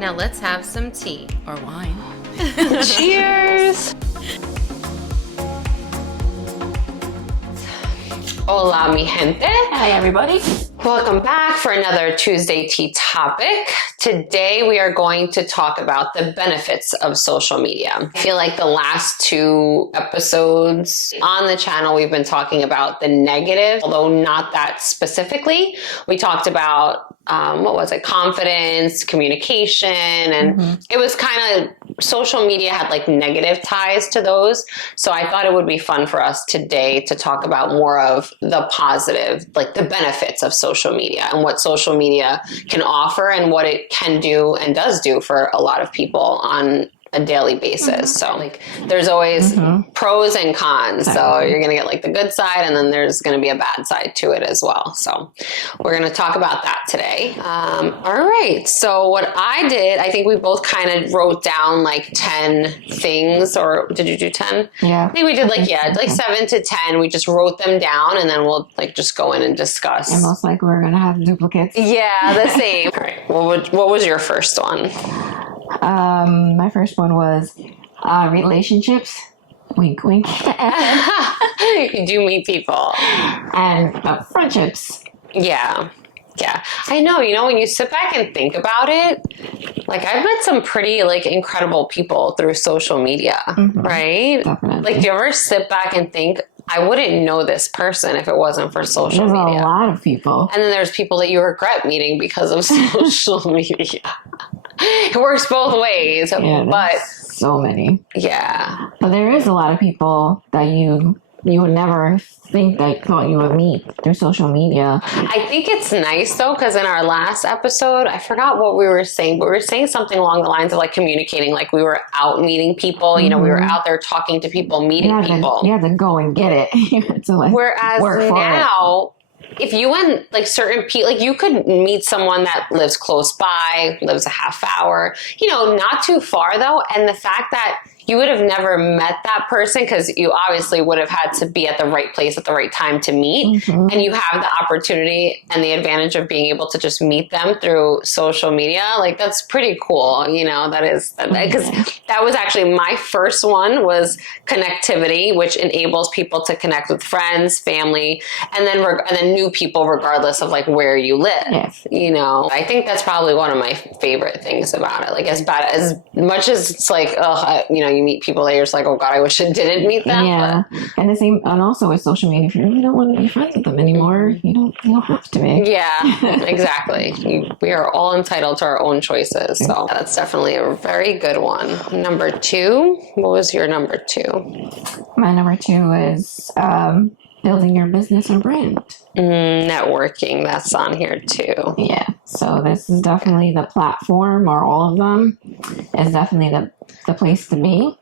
Now let's have some tea. Or wine. Cheers! Hola, mi gente. Hi, everybody. Welcome back for another Tuesday Tea topic. Today we are going to talk about the benefits of social media. I feel like the last two episodes on the channel we've been talking about the negative, although not that specifically. We talked about confidence, communication, and it was kind of, social media had like negative ties to those. So I thought it would be fun for us today to talk about more of the positive, like the benefits of social media and what social media can offer and what it can do and does do for a lot of people on a daily basis. So like there's always pros and cons. So you're going to get like the good side and then there's going to be a bad side to it as well. So we're going to talk about that today. All right. So what I did, I think we both kind of wrote down like 10 things, or did you do 10? Yeah. I think we did like 7 to 10. We just wrote them down and then we'll like just go in and discuss. And most likely we're going to have duplicates. Yeah, the same. All right. What was your first one? My first one was relationships. Wink, wink. You do meet people. And friendships. Yeah. Yeah. I know, when you sit back and think about it, like I've met some pretty like incredible people through social media, right? Definitely. Like do you ever sit back and think, I wouldn't know this person if it wasn't for social media. There's a lot of people. And then there's people that you regret meeting because of social media. It works both ways, but so many. Yeah. But there is a lot of people that you would never think that thought you would meet through social media. I think it's nice though, because in our last episode, I forgot what we were saying, but we were saying something along the lines of like communicating, like we were out meeting people, we were out there talking to people, meeting people. You had to go and get it. So like, whereas now, if you went like certain people, like you could meet someone that lives close by, lives a half hour, not too far though. And the fact that you would have never met that person because you obviously would have had to be at the right place at the right time to meet. And you have the opportunity and the advantage of being able to just meet them through social media. Like that's pretty cool. That is, because that was actually my first one was connectivity, which enables people to connect with friends, family, and then new people regardless of like where you live. Yes. I think that's probably one of my favorite things about it. Like as much as it's like, you meet people that you're just like, oh God, I wish I didn't meet them. Yeah. And the same, and also with social media, if you really don't want to be friends with them anymore, you don't have to be. Yeah, exactly. We are all entitled to our own choices. So that's definitely a very good one. Number 2, what was your number 2? My number 2 is building your business or brand. Networking, that's on here too. Yeah, so this is definitely the platform, or all of them is definitely the place to be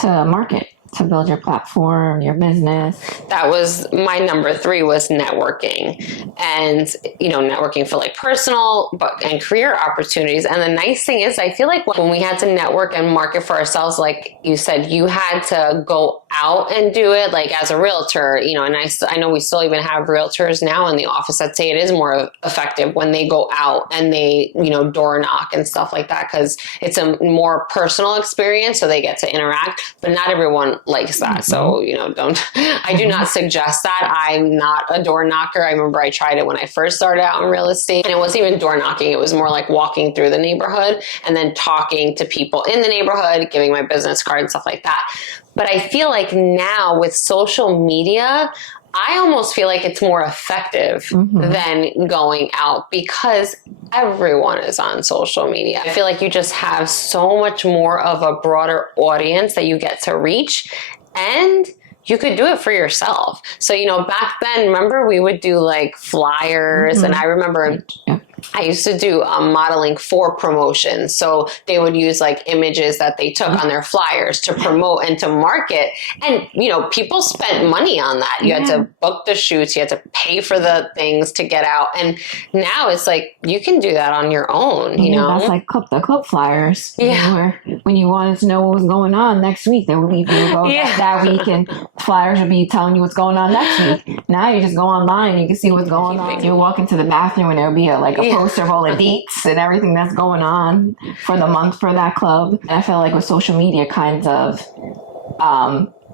to market, to build your platform, your business. That was my number 3 was networking, and networking for like personal and career opportunities. And the nice thing is, I feel like when we had to network and market for ourselves, like you said, you had to go out and do it, like as a realtor, and I know we still even have realtors now in the office that say it is more effective when they go out and they, door knock and stuff like that, because it's a more personal experience, so they get to interact, but not everyone likes that. So, I do not suggest that. I'm not a door knocker. I remember I tried it when I first started out in real estate, and it wasn't even door knocking. It was more like walking through the neighborhood and then talking to people in the neighborhood, giving my business card and stuff like that. But I feel like now with social media, I almost feel like it's more effective than going out because everyone is on social media. I feel like you just have so much more of a broader audience that you get to reach, and you could do it for yourself. So, back then, remember we would do like flyers, and I remember I used to do modeling for promotions. So they would use like images that they took on their flyers to promote and to market. And, people spent money on that. You had to book the shoots. You had to pay for the things to get out. And now it's like, you can do that on your own, That's like the club flyers. Where when you wanted to know what was going on next week, they would leave you go that week, and flyers would be telling you what's going on next week. Now you just go online, you can see what's going on. You walk into the bathroom and there'll be a post of all the dates and everything that's going on for the month for that club. And I feel like with social media, kind of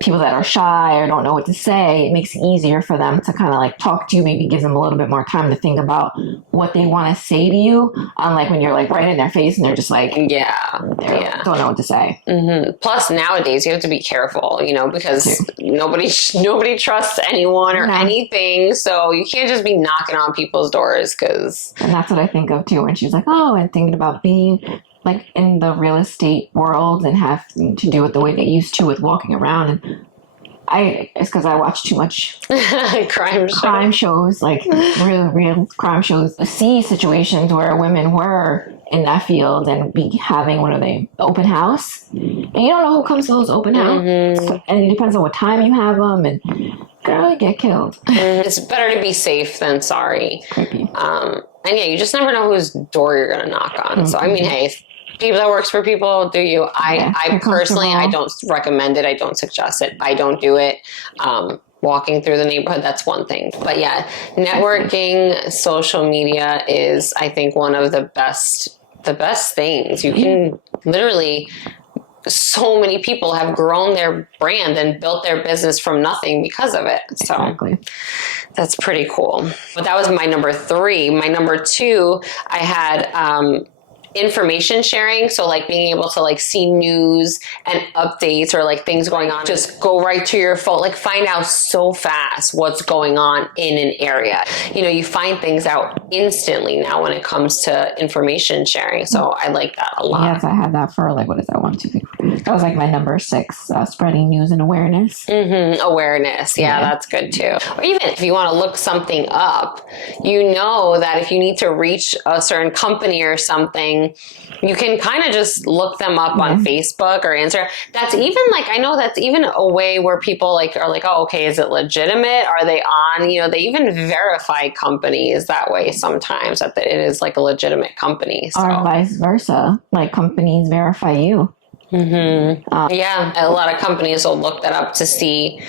people that are shy or don't know what to say, it makes it easier for them to kind of like talk to you, maybe gives them a little bit more time to think about what they want to say to you, unlike when you're like right in their face and they're just like, don't know what to say. Plus nowadays you have to be careful, because nobody trusts anyone or anything, so you can't just be knocking on people's doors. And that's what I think of too when she's like, and thinking about being like in the real estate world and having to do with the way they used to with walking around. And it's because I watch too much crime shows, like real crime shows. See situations where women were in that field and be having open house, and you don't know who comes to those open house, and it depends on what time you have them, and girl, you get killed. It's better to be safe than sorry. Creepy. And you just never know whose door you're going to knock on. So I mean, hey, if people that works for people, do you? I personally, I don't recommend it. I don't suggest it. I don't do it. Walking through the neighborhood, that's one thing. But yeah, networking, social media is, I think, one of the best things. You can literally, so many people have grown their brand and built their business from nothing because of it. So that's pretty cool. But that was my number 3. My number 2, I had information sharing. So like being able to like see news and updates or like things going on, just go right to your phone, like find out so fast what's going on in an area. You find things out instantly now when it comes to information sharing. So I like that a lot. Yes, I had that for like, what is that, 1, 2, 3, 4. That was like my number 6, spreading news and awareness. Awareness. Yeah, that's good too. Or even if you want to look something up, that if you need to reach a certain company or something, you can kind of just look them up on Facebook or Instagram. That's even like, I know that's even a way where people like are like, oh, okay, is it legitimate? Are they on? They even verify companies that way sometimes, that it is like a legitimate company. So. Or vice versa, like companies verify you. Yeah, a lot of companies will look that up to see,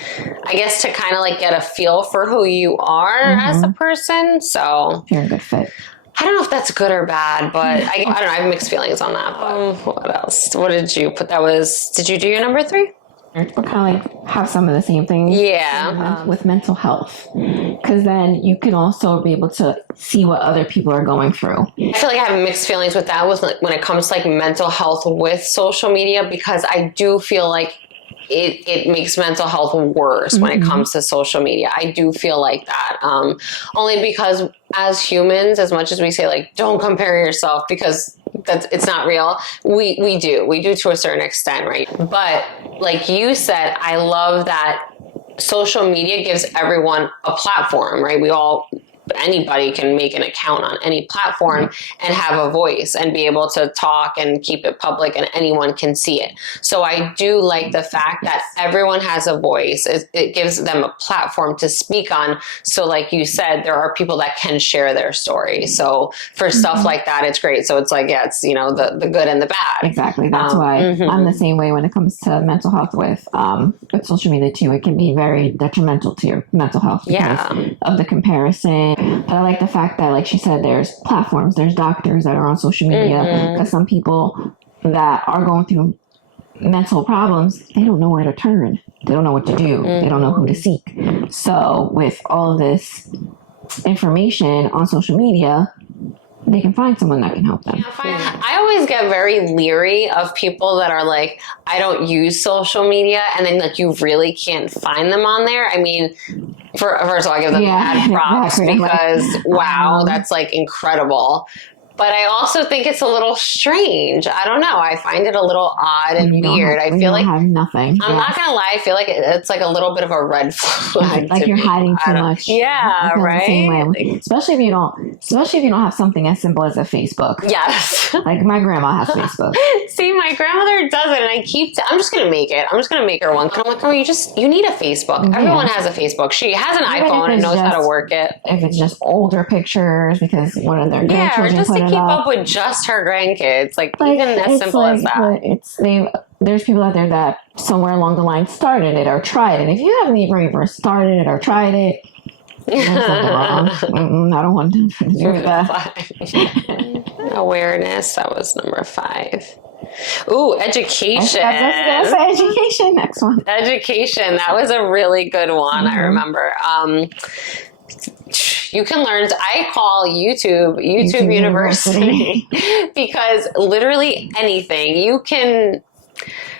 I guess, to kind of like get a feel for who you are as a person. So you're a good fit. I don't know if that's good or bad, but I don't know. I have mixed feelings on that. But what else? What did you put? Did you do your number 3? We kind of like have some of the same things. Yeah. With mental health. Because then you can also be able to see what other people are going through. I feel like I have mixed feelings with that when it comes to like mental health with social media, because I do feel like it makes mental health worse when it comes to social media. I do feel like that. Only because as humans, as much as we say like, don't compare yourself because it's not real. We do to a certain extent, right? But like you said, I love that social media gives everyone a platform, right? Anybody can make an account on any platform and have a voice and be able to talk and keep it public, and anyone can see it. So I do like the fact that everyone has a voice. It gives them a platform to speak on. So like you said, there are people that can share their story. So for stuff like that, it's great. So it's like, it's, the good and the bad. Exactly. That's why I'm the same way when it comes to mental health with social media too. It can be very detrimental to your mental health because of the comparison. But I like the fact that, like she said, there's platforms, there's doctors that are on social media, because some people that are going through mental problems, they don't know where to turn. They don't know what to do. They don't know who to seek. So with all of this information on social media, they can find someone that can help them. I always get very leery of people that are like, I don't use social media, and then like you really can't find them on there. I mean, first of all, I give them mad props because wow, that's like incredible. But I also think it's a little strange. I don't know. I find it a little odd and weird. I feel like have nothing. I'm not gonna lie. I feel like it's like a little bit of a red flag. Like you're hiding too much. Yeah, right. Especially if you don't have something as simple as a Facebook. Yes. Like my grandma has Facebook. See, my grandmother does it, and I'm just gonna make it. I'm just gonna make her one. I'm like, oh, you need a Facebook. Everyone has a Facebook. She has an iPhone and knows how to work it. If it's just older pictures because one of their grandchildren just put to it keep up with just her grandkids, like even as simple as that. There's people out there that somewhere along the line started it or tried it. If you haven't even started it or tried it, There's something wrong. I don't want to do that. Awareness, that was number 5. Ooh, education. That's education. Next one. Education. That was a really good one. I remember. You can learn. I call YouTube University because literally anything you can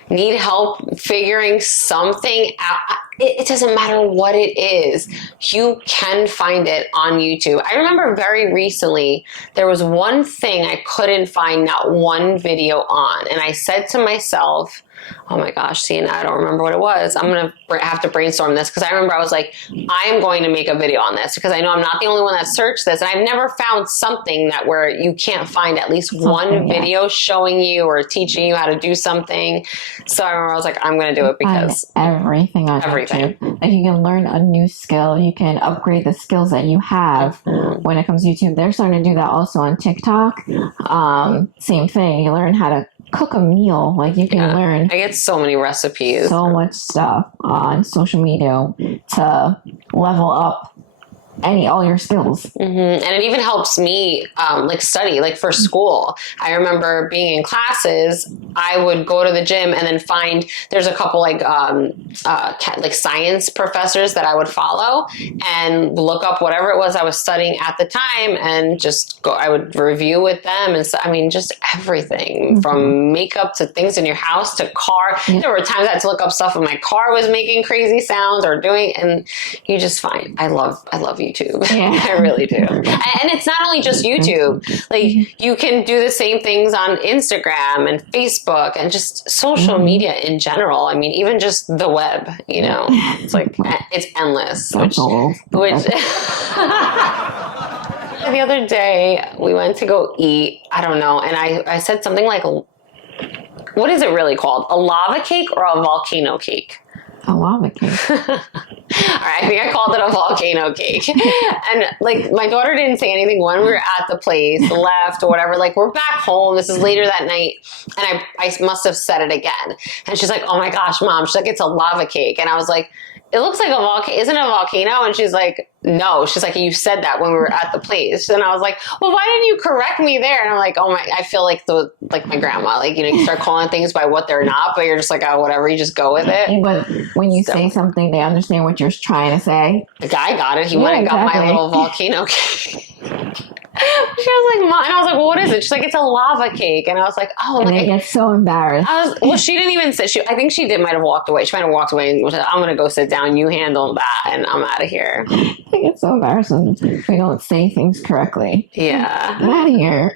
need help figuring something out. It doesn't matter what it is. You can find it on YouTube. I remember very recently, there was one thing I couldn't find not one video on. And I said to myself, oh my gosh, see, now I don't remember what it was. I'm going to have to brainstorm this because I remember I was like, I'm going to make a video on this because I know I'm not the only one that searched this. And I've never found something that where you can't find at least one video showing you or teaching you how to do something. So I remember I was like, I'm going to do it because everything on YouTube. Like you can learn a new skill. You can upgrade the skills that you have when it comes to YouTube. They're starting to do that also on TikTok. Same thing. You learn how to cook a meal. Like you can learn. I get so many recipes. So much stuff on social media to level up all your skills. And it even helps me like study, like for school. I remember being in classes, I would go to the gym and then find there's a couple like science professors that I would follow and look up whatever it was I was studying at the time and just go. I would review with them. And so, I mean, just everything from makeup to things in your house to car. There were times I had to look up stuff when my car was making crazy sounds or doing, and you just find, I love YouTube. I really do. And it's not only just YouTube. Like you can do the same things on Instagram and Facebook and just social media in general. I mean, even just the web, you know, it's like, it's endless. Which the other day we went to go eat, I don't know. And I said something like, what is it really called? A lava cake or a volcano cake? A lava cake. All right, I think I called it a volcano cake. And like my daughter didn't say anything when we were at the place, left or whatever. Like we're back home. This is later that night. And I must have said it again. And she's like, oh my gosh, Mom. She's like, it's a lava cake. And I was like, it looks like a volcano. Isn't it a volcano? And she's like, no. She's like, you said that when we were at the place. And I was like, well, why didn't you correct me there? And I'm like, oh my, I feel like my grandma, like, you know, you start calling things by what they're not, but you're just like, oh, whatever, you just go with it. But when you say something, they understand what you're trying to say. The guy got it. He went and got my little volcano cake. She was like, Mom, and I was like, well, what is it? She's like, it's a lava cake. And I was like, oh, and I get so embarrassed. Well, she didn't even say, I think she might have walked away. She might have walked away and said, I'm going to go sit down. You handle that. And I'm out of here. I think it's so embarrassing if we don't say things correctly. Yeah. Get out of here.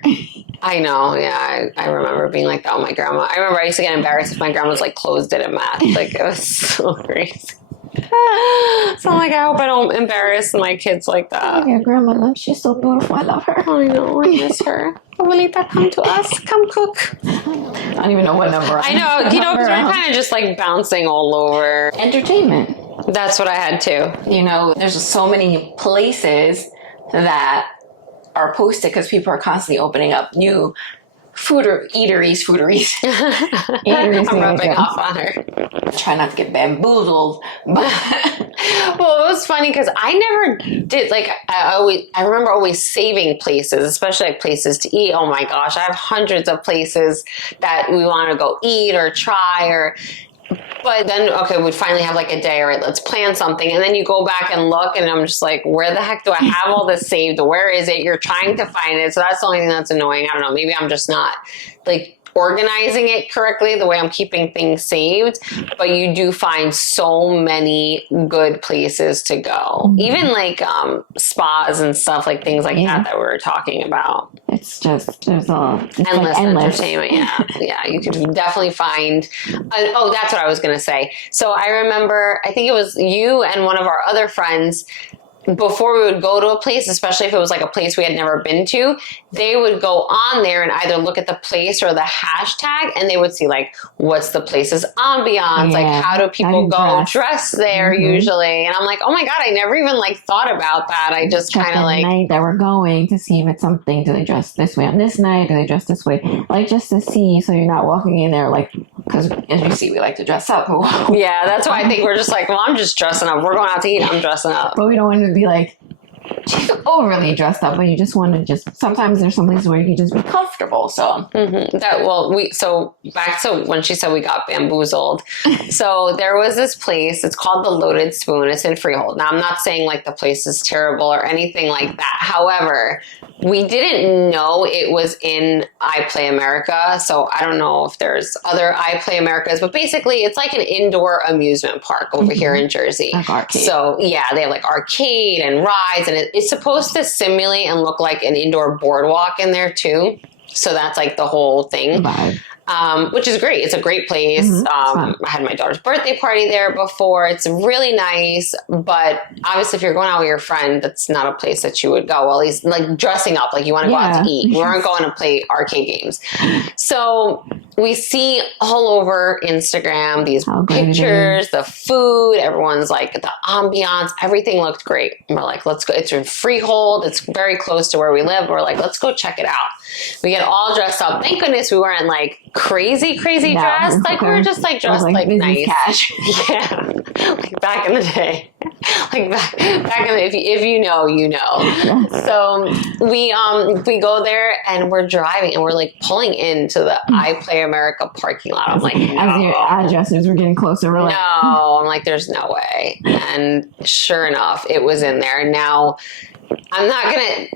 I know. Yeah. I remember being like, oh, my grandma. I remember I used to get embarrassed if my grandma's like closed it at math. Like it was so crazy. So I'm like, I hope I don't embarrass my kids like that. Oh, yeah, Grandma, she's so beautiful. I love her. I know, I miss her. Abuelita, come to us. Come cook. I don't even know what number. I know, you know, because we're kind of just like bouncing all over. Entertainment. That's what I had too. You know, there's just so many places that are posted because people are constantly opening up new eateries. I'm rubbing off on her. Try not to get bamboozled. But well, it was funny because I never did, like, I remember always saving places, especially like places to eat. Oh my gosh, I have hundreds of places that we want to go eat or try but then, okay, we'd finally have like a day, all right, let's plan something. And then you go back and look and I'm just like, where the heck do I have all this saved? Where is it? You're trying to find it. So that's the only thing that's annoying. I don't know. Maybe I'm just not like organizing it correctly the way I'm keeping things saved. But you do find so many good places to go. Even like spas and stuff, like things like that we were talking about. It's just, there's endless entertainment. Yeah, you could definitely find. That's what I was going to say. So I remember, I think it was you and one of our other friends, before we would go to a place, especially if it was like a place we had never been to, they would go on there and either look at the place or the hashtag, and they would see like, what's the place's ambiance? Like, how do people go dress there usually? And I'm like, oh my God, I never even like thought about that. I just kind of like night that we're going to see if it's something. Do they dress this way on this night? Do they dress this way? Like just to see, so you're not walking in there like because as you see, we like to dress up. Yeah, that's why I think we're just like, well, I'm just dressing up. We're going out to eat. I'm dressing up. But we don't want to be like overly dressed up, but you just want to sometimes there's some places where you can just be comfortable. So so back to when she said we got bamboozled. So there was this place, it's called the Loaded Spoon. It's in Freehold. Now I'm not saying like the place is terrible or anything like that. However, we didn't know it was in iPlay America. So I don't know if there's other iPlay Americas, but basically it's like an indoor amusement park over here in Jersey. Like arcade. So yeah, they have like arcade and rides, and it's supposed to simulate and look like an indoor boardwalk in there too. So that's like the whole thing. Vibe. Which is great. It's a great place. I had my daughter's birthday party there before. It's really nice, but obviously if you're going out with your friend, that's not a place that you would go. Well, at least like dressing up, like you want to go out to eat. We weren't going to play arcade games. So we see all over Instagram these pictures, the food, everyone's like the ambiance, everything looked great. And we're like, let's go. It's in Freehold. It's very close to where we live. We're like, let's go check it out. We get all dressed up. Thank goodness we weren't like crazy dressed. Like we were just like dressed like nice. Cash. Yeah. Like back in the day. Like back in the, if you know, you know. So we go there and we're driving and we're like pulling into the iPlay America parking lot. I'm like, no. As your addresses were getting closer, we're like, no. I'm like, there's no way. And sure enough, it was in there. Now, I'm not gonna.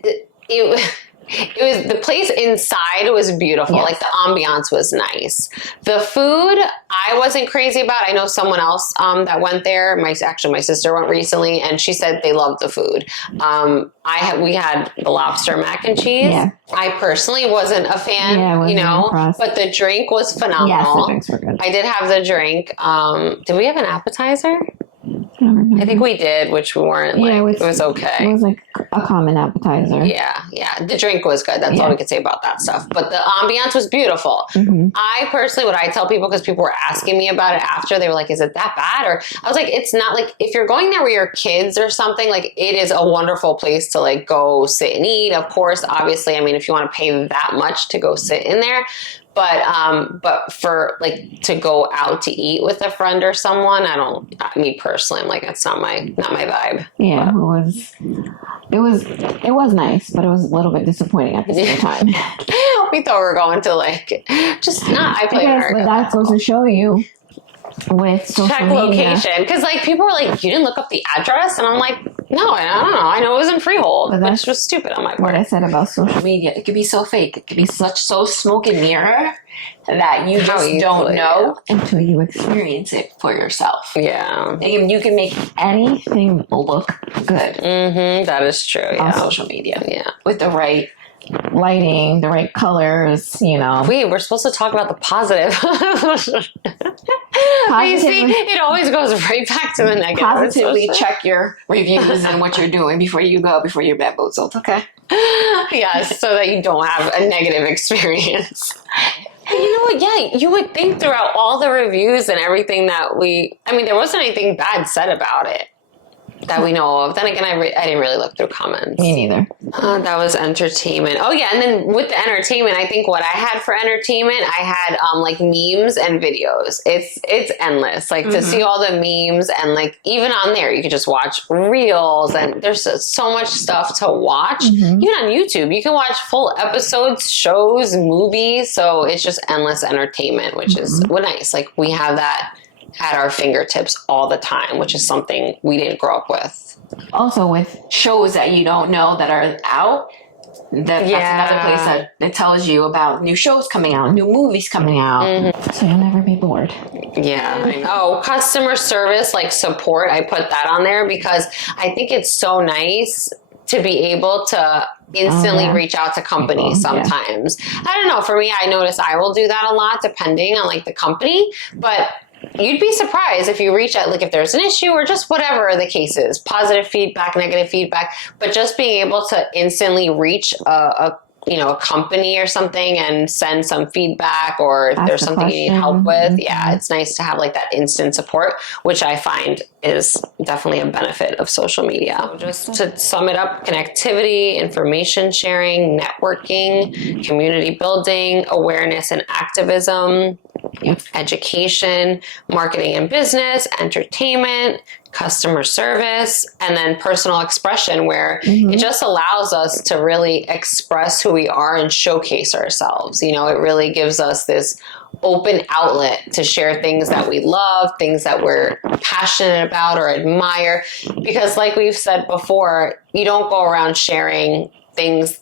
It was the place inside was beautiful. Yes. Like the ambiance was nice. The food I wasn't crazy about. I know someone else that went there. My sister went recently, and she said they loved the food. We had the lobster mac and cheese. Yeah. I personally wasn't a fan, impressed. But the drink was phenomenal. Yes, the drinks were good. I did have the drink. Did we have an appetizer? I think we did, which we weren't it was okay. It was like a common appetizer. Yeah. The drink was good. That's all we could say about that stuff. But the ambiance was beautiful. I personally, what I tell people, because people were asking me about it after, they were like, is it that bad? Or I was like, it's not. Like, if you're going there with your kids or something, like, it is a wonderful place to like go sit and eat. Of course, obviously, I mean, if you want to pay that much to go sit in there. But for like to go out to eat with a friend or someone, me personally, I'm like, that's not my vibe. Yeah, it was nice, but it was a little bit disappointing at the same time. We thought we were going to like, just not iPlay America. That's supposed to show you with social check media. Location, because like people were like, you didn't look up the address, and I'm like, no, I don't know. I know it was in Freehold, which was stupid on my part. What I said about social media, it could be so fake. It could be so smoke and mirror that you just don't know until you experience it for yourself. Yeah, you can make anything look good. That is true. On social media, with the right lighting, the right colors, we're supposed to talk about the positive. You see, it always goes right back to the negative. Positively check your reviews and what you're doing before you're bamboozled, okay? Yes, so that you don't have a negative experience. And you know what? Yeah, you would think throughout all the reviews and everything there wasn't anything bad said about it that we know of. Then again, I didn't really look through comments. Me neither. That was entertainment. Oh yeah, and then with the entertainment, I think what I had for entertainment, I had like memes and videos. It's endless. Like to see all the memes, and like even on there, you could just watch reels, and there's so much stuff to watch. Even on YouTube, you can watch full episodes, shows, movies. So it's just endless entertainment, which is nice. Like we have that at our fingertips all the time, which is something we didn't grow up with. Also with shows that you don't know that are out, that's another place that tells you about new shows coming out, new movies coming out. So you'll never be bored. Yeah. Oh, customer service, like support, I put that on there because I think it's so nice to be able to instantly reach out to companies sometimes. I don't know. For me, I notice I will do that a lot depending on like the company, but you'd be surprised if you reach out, like if there's an issue or just whatever the case is, positive feedback, negative feedback, but just being able to instantly reach a company or something and send some feedback, or if there's something you need help with. Yeah, it's nice to have like that instant support, which I find is definitely a benefit of social media. So just to sum it up, connectivity, information sharing, networking, community building, awareness and activism. Yep. education, marketing and business, entertainment, customer service, and then personal expression, where it just allows us to really express who we are and showcase ourselves. You know, it really gives us this open outlet to share things that we love, things that we're passionate about or admire. Because like we've said before, you don't go around sharing things,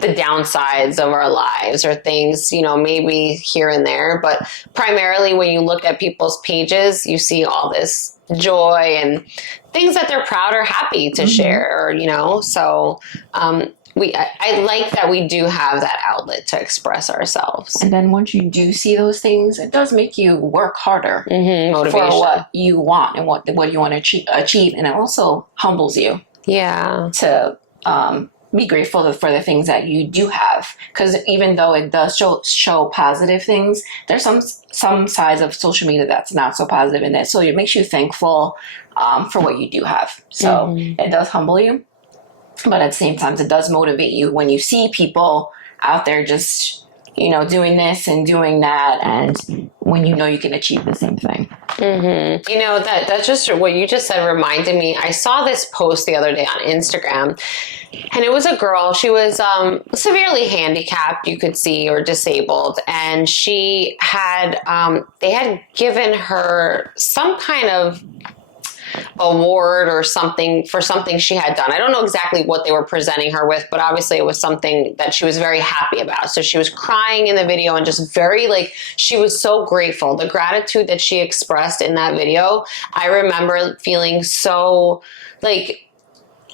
the downsides of our lives or things, you know, maybe here and there. But primarily when you look at people's pages, you see all this joy and things that they're proud or happy to share, or, you know, so I like that we do have that outlet to express ourselves. And then once you do see those things, it does make you work harder Motivation for what you want and what you want to achieve. And it also humbles you. Yeah. To be grateful for the things that you do have. Because even though it does show positive things, there's some sides of social media that's not so positive in it. So it makes you thankful for what you do have. So it does humble you. But at the same time, it does motivate you when you see people out there just, you know, doing this and doing that. And when you know you can achieve the same thing. You know, that's just what you just said reminded me. I saw this post the other day on Instagram, and it was a girl. She was severely handicapped, you could see, or disabled. And she had, they had given her some kind of award or something for something she had done. I don't know exactly what they were presenting her with, but obviously it was something that she was very happy about. So she was crying in the video and just very she was so grateful. The gratitude that she expressed in that video, I remember feeling so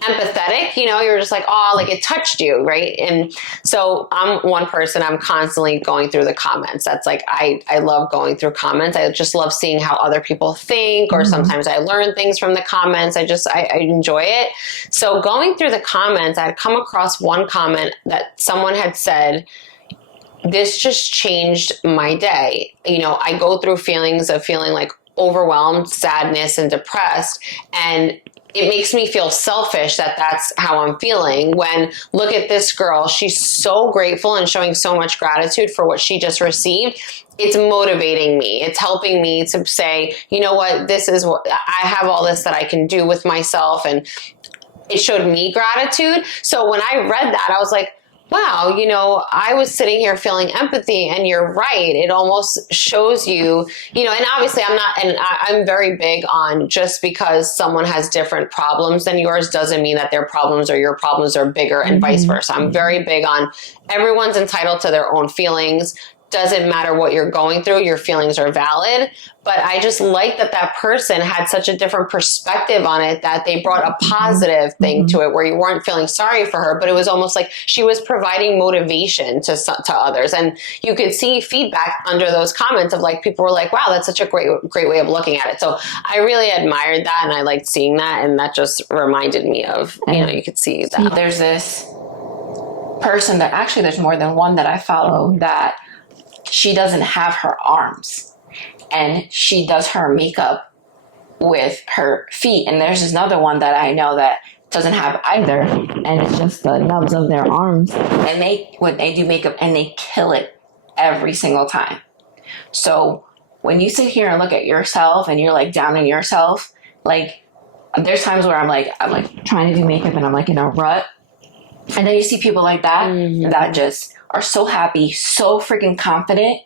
empathetic, you know, you're just like, oh, it touched you, right? And so I'm one person, I'm constantly going through the comments. That's I love going through comments. I just love seeing how other people think, or sometimes I learn things from the comments. I enjoy it. So going through the comments, I had come across one comment that someone had said, this just changed my day. You know, I go through feelings of feeling overwhelmed, sadness, and depressed. And it makes me feel selfish that that's how I'm feeling, when look at this girl. She's so grateful and showing so much gratitude for what she just received. It's motivating me. It's helping me to say, you know what, this is what I have, all this that I can do with myself. And it showed me gratitude. So when I read that, I was like, wow, you know, I was sitting here feeling empathy, and you're right. It almost shows you, you know, and obviously I'm very big on, just because someone has different problems than yours doesn't mean that their problems or your problems are bigger, and vice versa. I'm very big on everyone's entitled to their own feelings. Doesn't matter what you're going through, your feelings are valid. But I just like that person had such a different perspective on it, that they brought a positive thing to it, where you weren't feeling sorry for her, but it was almost like she was providing motivation to others. And you could see feedback under those comments of people were like, wow, that's such a great way of looking at it. So I really admired that, and I liked seeing that. And that just reminded me of, you know, you could see that. There's this person that actually, there's more than one that I follow, that she doesn't have her arms, and she does her makeup with her feet. And there's another one that I know that doesn't have either, and it's just the nubs of their arms. And when they do makeup, and they kill it every single time. So when you sit here and look at yourself, and you're down on yourself, there's times where I'm trying to do makeup, and I'm in a rut. And then you see people like that, that just are so happy, so freaking confident,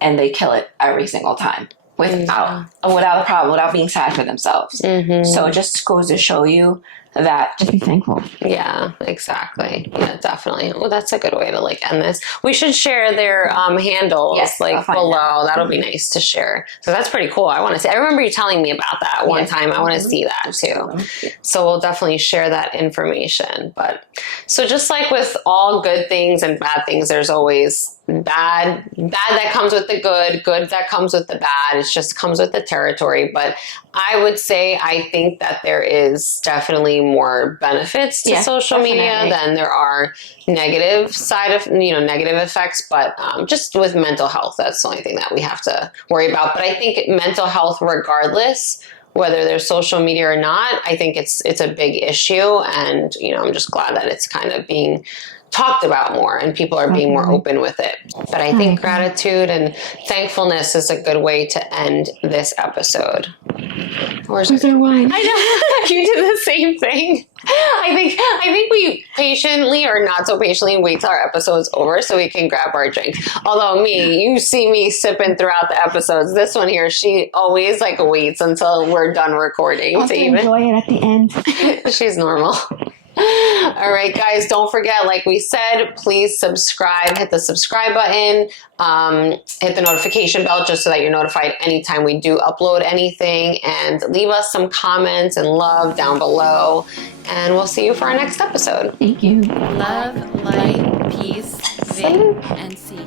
and they kill it every single time without a problem, without being sad for themselves. So it just goes to show you that just be thankful. Yeah, exactly. Yeah, definitely. Well, that's a good way to end this. We should share their handles below. That'll be nice to share. So that's pretty cool. I want to see. I remember you telling me about that one time. I want to see that too. So we'll definitely share that information. But so just like with all good things and bad things, there's always bad that comes with the good that comes with the bad. It just comes with the territory. But I would say I think that there is definitely more benefits to social media than there are negative negative effects. But just with mental health, that's the only thing that we have to worry about. But I think mental health, regardless whether there's social media or not, I think it's a big issue. And I'm just glad that it's kind of being talked about more and people are being more open with it. But I think gratitude and thankfulness is a good way to end this episode. Where's our wine? I know. You did the same thing. I think we patiently or not so patiently wait till our episode's over so we can grab our drink. Although you see me sipping throughout the episodes. This one here, she always like waits until we're done recording I'll to even enjoy it at the end. She's normal. All right, guys, don't forget, like we said, please subscribe, hit the subscribe button, hit the notification bell just so that you're notified anytime we do upload anything, and leave us some comments and love down below, and we'll see you for our next episode. Thank you. Love, light, peace, faith, and see.